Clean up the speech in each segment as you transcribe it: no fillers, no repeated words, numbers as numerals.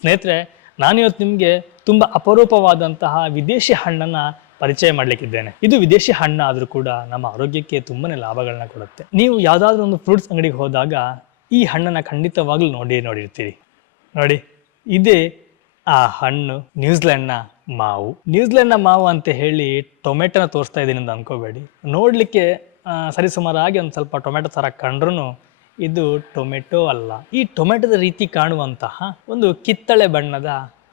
ಸ್ನೇಹಿತರೆ, ನಾನಿವತ್ತು ನಿಮಗೆ ತುಂಬ ಅಪರೂಪವಾದಂತಹ ವಿದೇಶಿ ಹಣ್ಣನ್ನು ಪರಿಚಯ ಮಾಡಲಿಕ್ಕಿದ್ದೇನೆ. ಇದು ವಿದೇಶಿ ಹಣ್ಣು ಆದರೂ ಕೂಡ ನಮ್ಮ ಆರೋಗ್ಯಕ್ಕೆ ತುಂಬಾ ಲಾಭಗಳನ್ನ ಕೊಡುತ್ತೆ. ನೀವು ಯಾವುದಾದ್ರೂ ಒಂದು ಫ್ರೂಟ್ಸ್ ಅಂಗಡಿಗೆ ಹೋದಾಗ ಈ ಹಣ್ಣನ್ನು ಖಂಡಿತವಾಗ್ಲೂ ನೋಡಿರ್ತೀರಿ. ನೋಡಿ, ಇದೇ ಆ ಹಣ್ಣು ನ್ಯೂಜಿಲೆಂಡ್ನ ಮಾವು. ನ್ಯೂಜಿಲೆಂಡ್ನ ಮಾವು ಅಂತ ಹೇಳಿ ಟೊಮೆಟೊನ ತೋರಿಸ್ತಾ ಇದ್ದೀನಿ ಅಂತ ಅನ್ಕೋಬೇಡಿ. ನೋಡಲಿಕ್ಕೆ ಸರಿಸುಮಾರಾಗಿ ಒಂದು ಸ್ವಲ್ಪ ಟೊಮೆಟೊ ಥರ ಕಂಡ್ರೂ ಇದು ಟೊಮೆಟೊ ಅಲ್ಲ. ಈ ಟೊಮೆಟೊದ ರೀತಿ ಕಾಣುವಂತಹ ಒಂದು ಕಿತ್ತಳೆ ಬಣ್ಣದ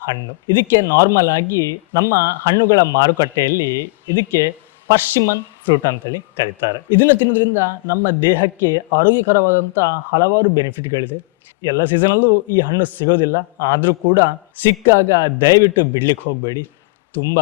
ಹಣ್ಣು. ಇದಕ್ಕೆ ನಾರ್ಮಲ್ ಆಗಿ ನಮ್ಮ ಹಣ್ಣುಗಳ ಮಾರುಕಟ್ಟೆಯಲ್ಲಿ ಇದಕ್ಕೆ ಪರ್ಸಿಮನ್ ಫ್ರೂಟ್ ಅಂತೇಳಿ ಕರೀತಾರೆ. ಇದನ್ನು ತಿನ್ನೋದ್ರಿಂದ ನಮ್ಮ ದೇಹಕ್ಕೆ ಆರೋಗ್ಯಕರವಾದಂಥ ಹಲವಾರು ಬೆನಿಫಿಟ್ಗಳಿದೆ. ಎಲ್ಲ ಸೀಸನಲ್ಲೂ ಈ ಹಣ್ಣು ಸಿಗೋದಿಲ್ಲ, ಆದರೂ ಕೂಡ ಸಿಕ್ಕಾಗ ದಯವಿಟ್ಟು ಬಿಡ್ಲಿಕ್ಕೆ ಹೋಗಬೇಡಿ. ತುಂಬ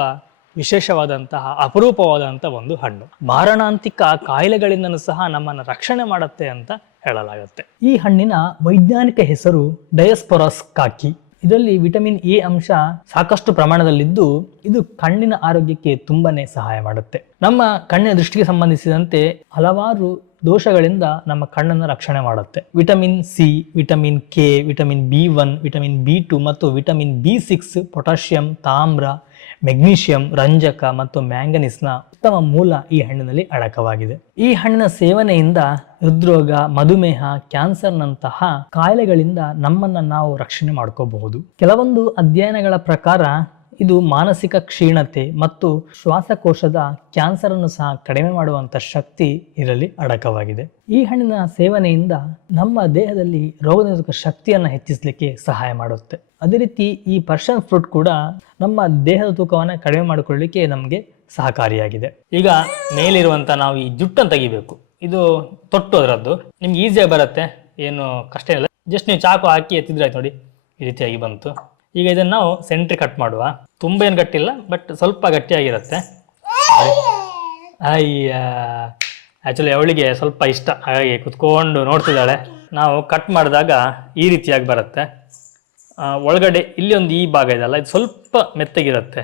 ವಿಶೇಷವಾದಂತಹ ಅಪರೂಪವಾದಂಥ ಒಂದು ಹಣ್ಣು. ಮಾರಣಾಂತಿಕ ಕಾಯಿಲೆಗಳಿಂದನೂ ಸಹ ನಮ್ಮನ್ನು ರಕ್ಷಣೆ ಮಾಡುತ್ತೆ ಅಂತ ಹೇಳಲಾಗುತ್ತೆ. ಈ ಹಣ್ಣಿನ ವೈಜ್ಞಾನಿಕ ಹೆಸರು ಡಯಾಸ್ಪೊರಸ್ ಕಾಕಿ. ಇದರಲ್ಲಿ ವಿಟಮಿನ್ ಎ ಅಂಶ ಸಾಕಷ್ಟು ಪ್ರಮಾಣದಲ್ಲಿದ್ದು ಇದು ಕಣ್ಣಿನ ಆರೋಗ್ಯಕ್ಕೆ ತುಂಬಾನೇ ಸಹಾಯ ಮಾಡುತ್ತೆ. ನಮ್ಮ ಕಣ್ಣಿನ ದೃಷ್ಟಿಗೆ ಸಂಬಂಧಿಸಿದಂತೆ ಹಲವಾರು ದೋಷಗಳಿಂದ ನಮ್ಮ ಕಣ್ಣನ್ನು ರಕ್ಷಣೆ ಮಾಡುತ್ತೆ. Vitamin C, vitamin K, vitamin B1, vitamin B2 ಮತ್ತು ವಿಟಮಿನ್ B6, ಪೊಟ್ಯಾಷಿಯಂ, ತಾಮ್ರ, ಮೆಗ್ನೀಷಿಯಂ, ರಂಜಕ ಮತ್ತು ಮ್ಯಾಂಗನೀಸ್ನ ಉತ್ತಮ ಮೂಲ ಈ ಹಣ್ಣಿನಲ್ಲಿ ಅಡಕವಾಗಿದೆ. ಈ ಹಣ್ಣಿನ ಸೇವನೆಯಿಂದ ಹೃದ್ರೋಗ, ಮಧುಮೇಹ, ಕ್ಯಾನ್ಸರ್ನಂತಹ ಕಾಯಿಲೆಗಳಿಂದ ನಮ್ಮನ್ನು ನಾವು ರಕ್ಷಣೆ ಮಾಡ್ಕೋಬಹುದು. ಕೆಲವೊಂದು ಅಧ್ಯಯನಗಳ ಪ್ರಕಾರ ಇದು ಮಾನಸಿಕ ಕ್ಷೀಣತೆ ಮತ್ತು ಶ್ವಾಸಕೋಶದ ಕ್ಯಾನ್ಸರ್ ಅನ್ನು ಸಹ ಕಡಿಮೆ ಮಾಡುವಂತ ಶಕ್ತಿ ಇದರಲ್ಲಿ ಅಡಕವಾಗಿದೆ. ಈ ಹಣ್ಣಿನ ಸೇವನೆಯಿಂದ ನಮ್ಮ ದೇಹದಲ್ಲಿ ರೋಗನಿರೋಧಕ ಶಕ್ತಿಯನ್ನು ಹೆಚ್ಚಿಸಲಿಕ್ಕೆ ಸಹಾಯ ಮಾಡುತ್ತೆ. ಅದೇ ರೀತಿ ಈ ಪರ್ಷನ್ ಫ್ರೂಟ್ ಕೂಡ ನಮ್ಮ ದೇಹದ ತೂಕವನ್ನು ಕಡಿಮೆ ಮಾಡಿಕೊಳ್ಳಲಿಕ್ಕೆ ನಮಗೆ ಸಹಕಾರಿಯಾಗಿದೆ. ಈಗ ಮೇಲಿರುವಂತ ನಾವು ಈ ಜುಟ್ಟನ್ನು ತೆಗಿಬೇಕು. ಇದು ತೊಟ್ಟು ಅದರದ್ದು ನಿಮ್ಗೆ ಈಸಿಯಾಗಿ ಬರುತ್ತೆ, ಏನು ಕಷ್ಟ ಇಲ್ಲ. ಜಸ್ಟ್ ನೀವು ಚಾಕು ಹಾಕಿ ಎತ್ತಿದ್ರೆ ಆಯ್ತು. ನೋಡಿ, ಈ ರೀತಿಯಾಗಿ ಬಂತು. ಈಗ ಇದನ್ನು ನಾವು ಸೆಂಟ್ರಿ ಕಟ್ ಮಾಡುವ. ತುಂಬ ಏನು ಗಟ್ಟಿಲ್ಲ, ಬಟ್ ಸ್ವಲ್ಪ ಗಟ್ಟಿಯಾಗಿರುತ್ತೆ. ಅಯ್ಯ, ಆ್ಯಕ್ಚುಲಿ ಅವಳಿಗೆ ಸ್ವಲ್ಪ ಇಷ್ಟ, ಹಾಗಾಗಿ ಕುತ್ಕೊಂಡು ನೋಡ್ತಿದ್ದಾಳೆ. ನಾವು ಕಟ್ ಮಾಡಿದಾಗ ಈ ರೀತಿಯಾಗಿ ಬರುತ್ತೆ. ಒಳಗಡೆ ಇಲ್ಲಿ ಒಂದು ಈ ಭಾಗ ಇದೆಲ್ಲ, ಇದು ಸ್ವಲ್ಪ ಮೆತ್ತಗಿರುತ್ತೆ.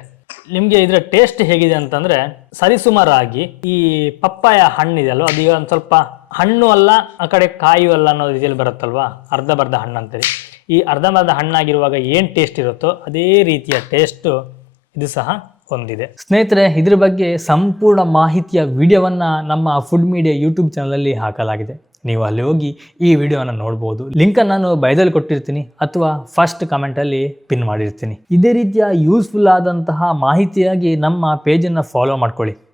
ನಿಮಗೆ ಇದರ ಟೇಸ್ಟ್ ಹೇಗಿದೆ ಅಂತಂದರೆ, ಸರಿಸುಮಾರಾಗಿ ಈ ಪಪ್ಪಾಯ ಹಣ್ಣಿದೆಯಲ್ವ, ಅದೀಗ ಒಂದು ಸ್ವಲ್ಪ ಹಣ್ಣು ಅಲ್ಲ ಆ ಕಡೆ ಕಾಯು ಅಲ್ಲ ಅನ್ನೋ ರೀತಿಯಲ್ಲಿ ಬರುತ್ತಲ್ವಾ, ಅರ್ಧಬರ್ಧ ಹಣ್ಣು ಅಂತೇಳಿ. ಈ ಅರ್ಧಬರ್ಧ ಹಣ್ಣಾಗಿರುವಾಗ ಏನು ಟೇಸ್ಟ್ ಇರುತ್ತೋ ಅದೇ ರೀತಿಯ ಟೇಸ್ಟು ಇದು ಸಹ ಹೊಂದಿದೆ. ಸ್ನೇಹಿತರೆ, ಇದ್ರ ಬಗ್ಗೆ ಸಂಪೂರ್ಣ ಮಾಹಿತಿಯ ವಿಡಿಯೋವನ್ನು ನಮ್ಮ ಫುಡ್ ಮೀಡಿಯಾ ಯೂಟ್ಯೂಬ್ ಚಾನಲಲ್ಲಿ ಹಾಕಲಾಗಿದೆ. ನೀವು ಅಲ್ಲಿ ಹೋಗಿ ಈ ವಿಡಿಯೋವನ್ನು ನೋಡ್ಬೋದು. ಲಿಂಕನ್ನು ನಾನು ಬೈದಲ್ಲಿ ಕೊಟ್ಟಿರ್ತೀನಿ ಅಥವಾ ಫಸ್ಟ್ ಕಮೆಂಟಲ್ಲಿ ಪಿನ್ ಮಾಡಿರ್ತೀನಿ. ಇದೇ ರೀತಿಯ ಯೂಸ್ಫುಲ್ ಆದಂತಹ ಮಾಹಿತಿಯಾಗಿ ನಮ್ಮ ಪೇಜನ್ನು ಫಾಲೋ ಮಾಡ್ಕೊಳ್ಳಿ.